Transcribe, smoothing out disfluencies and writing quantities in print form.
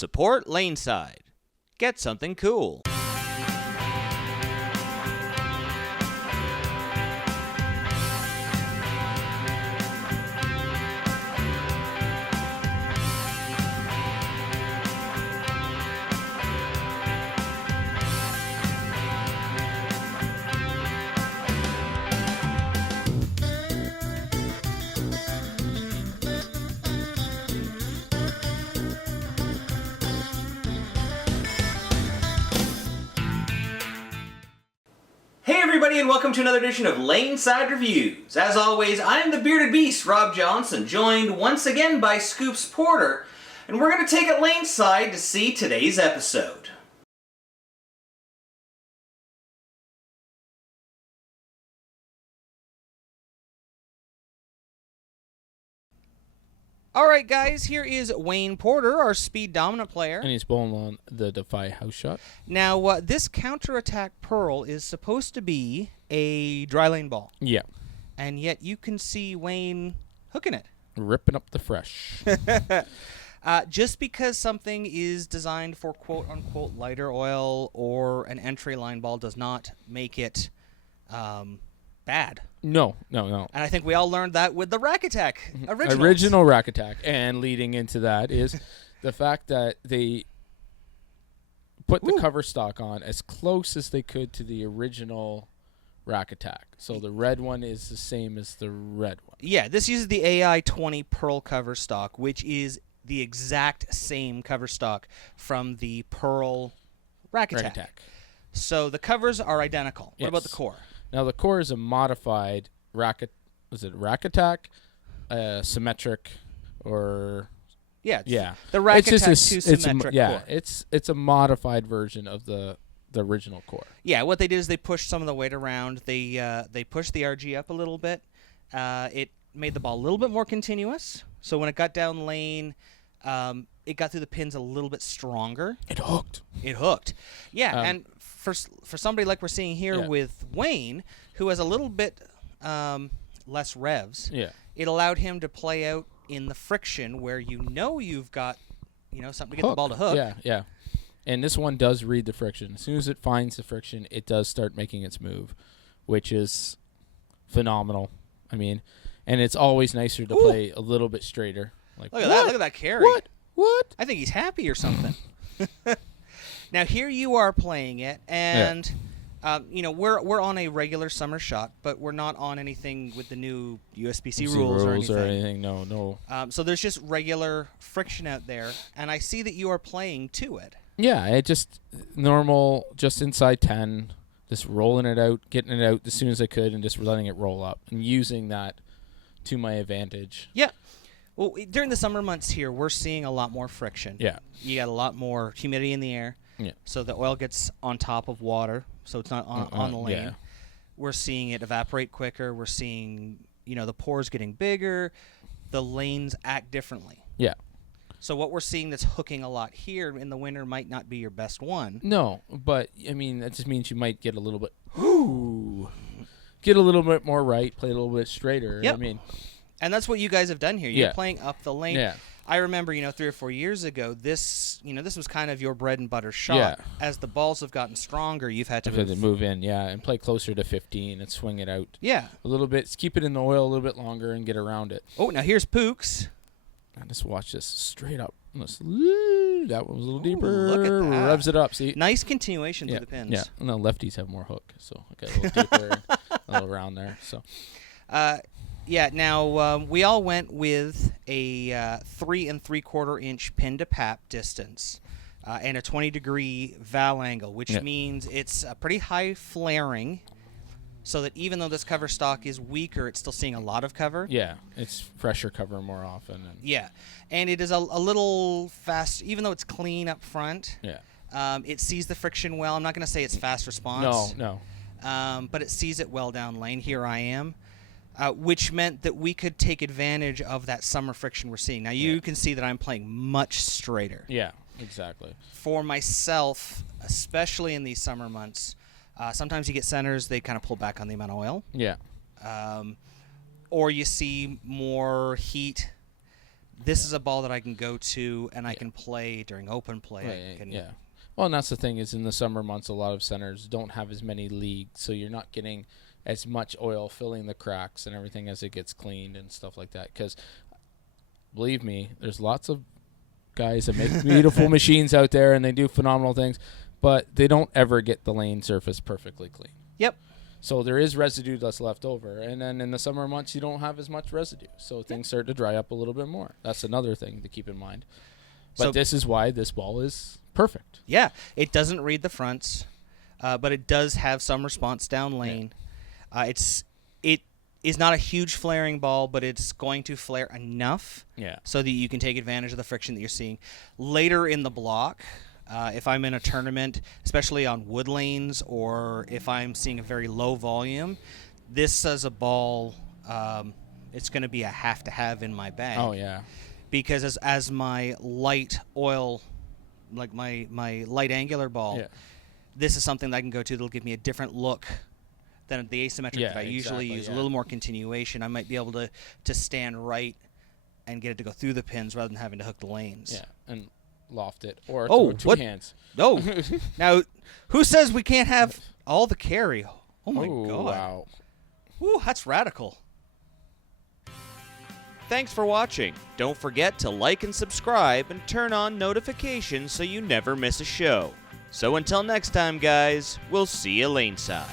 Support Laneside. Get something cool. Hey everybody, and welcome to another edition of Laneside Reviews. As always, I'm the bearded beast, Rob Johnson, joined once again by Scoops Porter, and we're going to take it Laneside to see today's episode. Alright guys, here is Wayne Porter, our speed dominant player. And he's bowling on the DEFY House shot. Now, this counterattack pearl is supposed to be a dry lane ball. Yeah. And yet you can see Wayne hooking it. Ripping up the fresh. Just because something is designed for quote-unquote lighter oil or an entry line ball does not make it bad. No. And I think we all learned that with the Rack Attack Original Rack Attack. And leading into that is the fact that they put the cover stock on as close as they could to the original Rack Attack. So the red one is the same as the red one. Yeah, this uses the AI-20 Pearl cover stock, which is the exact same cover stock from the Pearl Rack Attack. So the covers are identical. Yes. What about the core? Now the core is a modified Rack Attack, symmetric, or yeah. The Rack Attack 2 symmetric core. It's a modified version of the original core. Yeah, what they did is they pushed some of the weight around. They pushed the RG up a little bit. It made the ball a little bit more continuous. So when it got down lane, it got through the pins a little bit stronger. It hooked. Yeah, and for somebody like we're seeing here with Wayne, who has a little bit less revs, it allowed him to play out in the friction where you've got something to get the ball to hook. Yeah. And this one does read the friction. As soon as it finds the friction, it does start making its move, which is phenomenal. I mean, and it's always nicer to play a little bit straighter. Like, look at that carry. What? I think he's happy or something. Now here you are playing it, and we're on a regular summer shot, but we're not on anything with the new USBC rules or anything. No. So there's just regular friction out there, and I see that you are playing to it. Yeah, it just normal, just inside 10, just rolling it out, getting it out as soon as I could, and just letting it roll up, and using that to my advantage. Yeah. Well, during the summer months here, we're seeing a lot more friction. Yeah. You got a lot more humidity in the air. Yeah. So the oil gets on top of water, so it's not on the lane. Yeah. We're seeing it evaporate quicker. We're seeing, the pores getting bigger. The lanes act differently. Yeah. So what we're seeing that's hooking a lot here in the winter might not be your best one. No, but, I mean, that just means you might get a little bit, get a little bit more right, play a little bit straighter. Yep. I mean, and that's what you guys have done here. You're playing up the lane. Yeah. I remember, 3 or 4 years ago, this was kind of your bread and butter shot. Yeah. As the balls have gotten stronger, you've had to move in, and play closer to 15 and swing it out. Yeah. A little bit, keep it in the oil a little bit longer and get around it. Oh, now here's Pooks. And just watch this straight up. That one was a little deeper. Look at that. Revs it up. See, nice continuation through the pins. Yeah, and the lefties have more hook, so I got a little deeper, a little around there. So, Now we all went with a 3 3/4 inch pin to pap distance, and a 20-degree val angle, which means it's a pretty high flaring. So that even though this cover stock is weaker, it's still seeing a lot of cover. Yeah, it's fresher cover more often. And it is a little fast, even though it's clean up front. Yeah. It sees the friction well. I'm not going to say it's fast response. No. But it sees it well down lane. Here I am, which meant that we could take advantage of that summer friction we're seeing. Now you can see that I'm playing much straighter. Yeah, exactly. For myself, especially in these summer months, sometimes you get centers, they kind of pull back on the amount of oil. Yeah. Or you see more heat this is a ball that I can go to and I can play during open play. Yeah. Well, and that's the thing is in the summer months, a lot of centers don't have as many leagues, so you're not getting as much oil filling the cracks and everything as it gets cleaned and stuff like that. Because believe me, there's lots of guys that make beautiful machines out there and they do phenomenal things, but they don't ever get the lane surface perfectly clean. Yep. So there is residue that's left over. And then in the summer months, you don't have as much residue. So things start to dry up a little bit more. That's another thing to keep in mind. But So- this is why this ball is perfect. Yeah, it doesn't read the fronts, but it does have some response down lane. It is not a huge flaring ball, but it's going to flare enough so that you can take advantage of the friction that you're seeing. Later in the block, if I'm in a tournament, especially on wood lanes, or if I'm seeing a very low volume, this as a ball, it's going to be a have-to-have in my bag. Oh, yeah. Because as my light oil, like my light angular ball, this is something that I can go to that'll give me a different look than the asymmetric that I usually use. A little more continuation. I might be able to stand right and get it to go through the pins rather than having to hook the lanes. Yeah, and loft it. Or two hands. Oh, now, who says we can't have all the carry? Oh, my God. Wow. Ooh, that's radical. Thanks for watching. Don't forget to like and subscribe and turn on notifications so you never miss a show. So until next time, guys, we'll see you laneside.